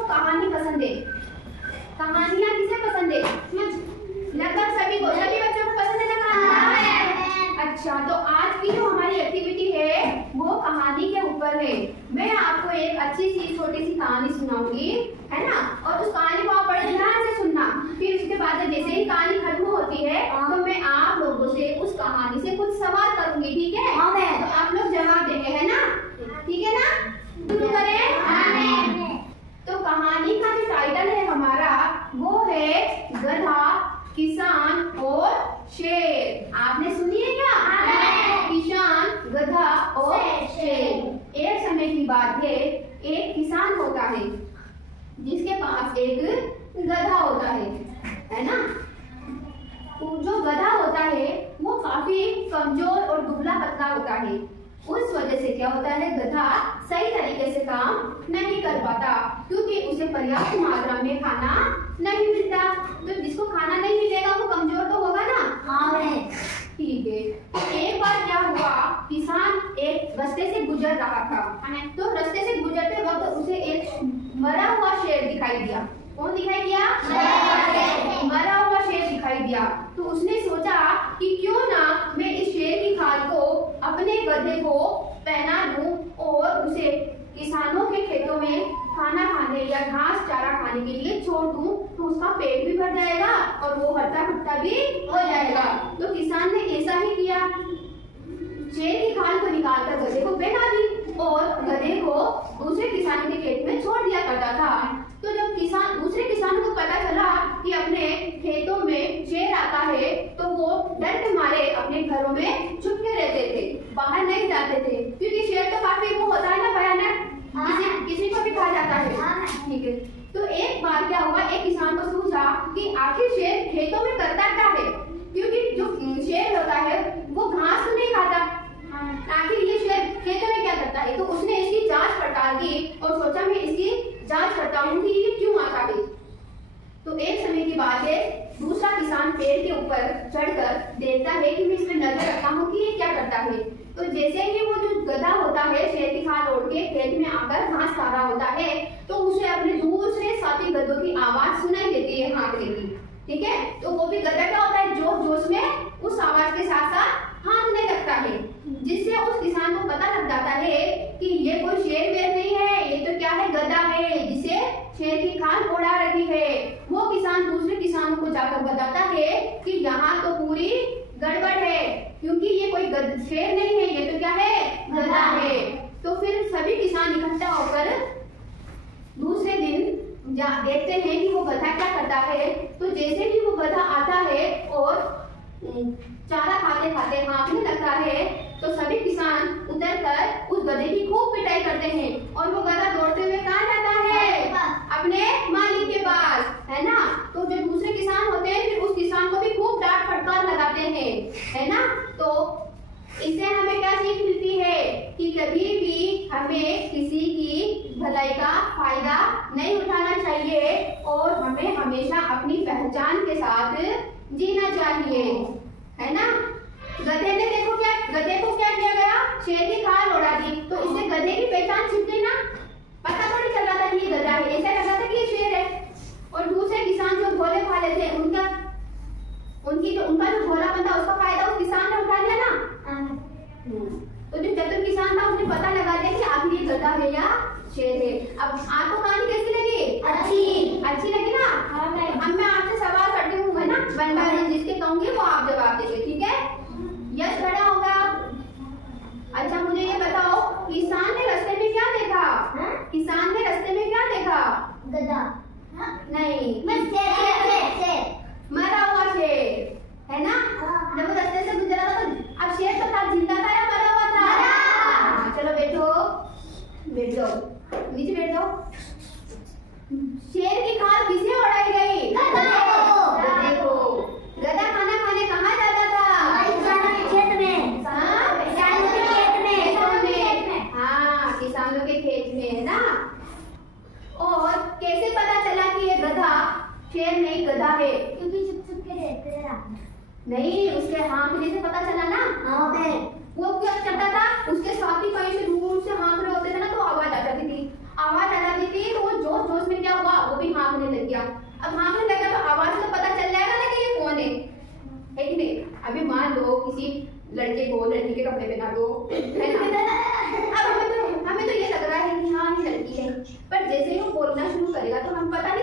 को कहानी पसंद है? कहानियाँ किसे पसंद है? लगभग सभी को, सभी बच्चों को पसंद है ना कहानियाँ? अच्छा, तो आज की जो हमारी एक्टिविटी है वो कहानी के ऊपर है। मैं आपको एक अच्छी सी छोटी सी कहानी सुनाऊंगी, है ना? और उस कहानी को आप बड़े ध्यान से सुनना। फिर उसके बाद जैसे ही कहानी खत्म होती है तो मैं आप लोगों से उस कहानी से कुछ सवाल करूंगी, ठीक है? तो आप लोग जवाब देंगे, है ना? ठीक है ना? शुरू करें? तो कहानी का जो टाइटल है हमारा वो है गधा, किसान और शेर। आपने सुनी है क्या? किसान, गधा और शेर। एक समय की बात है, एक किसान होता है जिसके पास एक गधा होता है ना? जो गधा होता है वो काफी कमजोर और दुबला पतला होता है। उस वजह से क्या होता है, गधा सही तरीके से काम नहीं कर पाता क्योंकि उसे पर्याप्त मात्रा में खाना नहीं मिलता। तो जिसको खाना नहीं मिलेगा वो कमजोर तो होगा ना? हाँ, ठीक है। तो एक बार क्या हुआ, किसान एक रास्ते से गुजर रहा था। तो रास्ते से गुजरते वक्त उसे एक मरा हुआ शेर दिखाई दिया। कौन दिखाई दिया? मरा हुआ शेर दिखाई दिया। तो उसने सोचा कि क्यों ना मैं इस शेर की खाल को अपने गधे को पहना दूं और उसे किसानों के खेतों में खाना खाने या घास चारा खाने के लिए छोड़ दूं, तो उसका पेट भी भर जाएगा और वो हट्टा कट्टा भी हो जाएगा। तो किसान ने ऐसा ही किया, शेर की खाल को निकालकर गधे को पहना दी और गधे को दूसरे किसानों के खेत में छोड़ दिया करता था। तो जब दूसरे किसानों को पता चला कि अपने खेतों में शेर आता है तो वो डर के मारे अपने घरों में छुप के रहते थे, बाहर नहीं जाते थे क्योंकि शेर तो काफी वो होता है ना, भयानक, किसी को भी खा जाता है। ठीक है। तो एक बार क्या हुआ, एक किसान को सोचा कि आखिर शेर खेतों में करता क्या है, क्योंकि जो शेर होता है वो घास तो नहीं खाता, आखिर ये शेर खेतों में क्या करता है। तो उसने इसकी जांच पड़ताल की और सोचा मैं इसकी जांच करता हूँ कि ये क्यों आता है। तो एक समय की बात है, दूसरा किसान पेड़ के ऊपर चढ़कर देखता है कि मैं इसमें नजर रखता हूँ कि ये क्या करता है। तो जैसे ही वो जो गधा होता है शेर की खाल ओढ़ के खेत में आकर घास खा रहा होता है तो उसे अपने दूसरे साथी गधों की आवाज सुनाई देती है हाँकने की, ठीक है? तो वो भी गधा क्या होता है, जोश जोश में उस आवाज के साथ साथ हाँकने लगता है, जिससे उस किसान को पता लग जाता है कि ये कोई शेर वेर नहीं है, ये तो क्या है, गधा है जिसे शेर की खाल ओढ़ा रखी है। वो किसान दूसरे किसानों को जाकर बताता है कि यहाँ तो पूरी गड़बड़ है क्योंकि ये कोई शेर नहीं है, ये तो क्या है, गधा है। तो फिर सभी किसान इकट्ठा होकर दूसरे दिन देखते हैं कि वो गधा क्या करता है। तो जैसे ही वो गधा आता है और चारा खाते खाते हाँकने लगता है तो सभी किसान उतरकर उस गधे की खूब पिटाई करते हैं और वो गधा दौड़ते हुए कहाँ जाता है, अपने मालिक के पास, है ना? तो जो दूसरे किसान होते हैं फिर उस किसान को भी खूब डांट फटकार लगाते हैं, है ना? तो इससे हमें क्या सीख मिलती है कि कभी भी हमें किसी की भलाई का फायदा नहीं उठाना चाहिए और हमें हमेशा अपनी पहचान के साथ जीना चाहिए, है ना? गधे ने देखो क्या, गधे को क्या किया गया, शेर की खाल उड़ा दी, तो इससे गधे की पहचान छिप गई ना, पता थोड़ी चल रहा था कि ये गधा है, ऐसा लगा था कि ये शेर है। और दूसरे किसान जो भोले भाले थे उनका जो भोलापन था उसका फायदा उस किसान ने उठा लिया ना। तो जो चतुर किसान था उसने पता लगा दिया कि आखिर ये गधा है या शेर है। अब आपको कहानी कैसी लगी? अच्छी लगी ना? अब मैं आपसे सवाल करती हूँ, है ना, वन बाय वन, जिसके कहूंगी वो आप जवाब देंगे, ठीक है? यस खड़ा होगा। अच्छा मुझे ये बताओ, किसान ने रास्ते में क्या देखा? किसान ने रास्ते में क्या देखा? गधा नहीं, मरा हुआ शेर, है ना? जब वो रास्ते से गुजरा था तो अब शेर तो था, जिंदा था या मरा हुआ था? चलो बैठो, बैठ जाओ, नीचे बैठ जाओ। शेर की खाल किसे उड़ाई गई? गधे को। गधा खाना खाने कहाँ जाता था? किसानों के खेत में। किसानों के खेत में। हाँ, किसानों के खेत में, है ना? और कैसे पता चला कि ये गधा शेर नहीं गधा है? क्योंकि छुप छुप के रहते हैं। नहीं, उसके हाँकने से पता चला ना। वो क्या करता था, उसके साथी कहीं से दूर से हाँक रहे होते थे ना तो आवाज आ जाती थी, आवाज आ जाती थी तो वो जोश जोश में क्या पड़ेगा, तो हम पता नहीं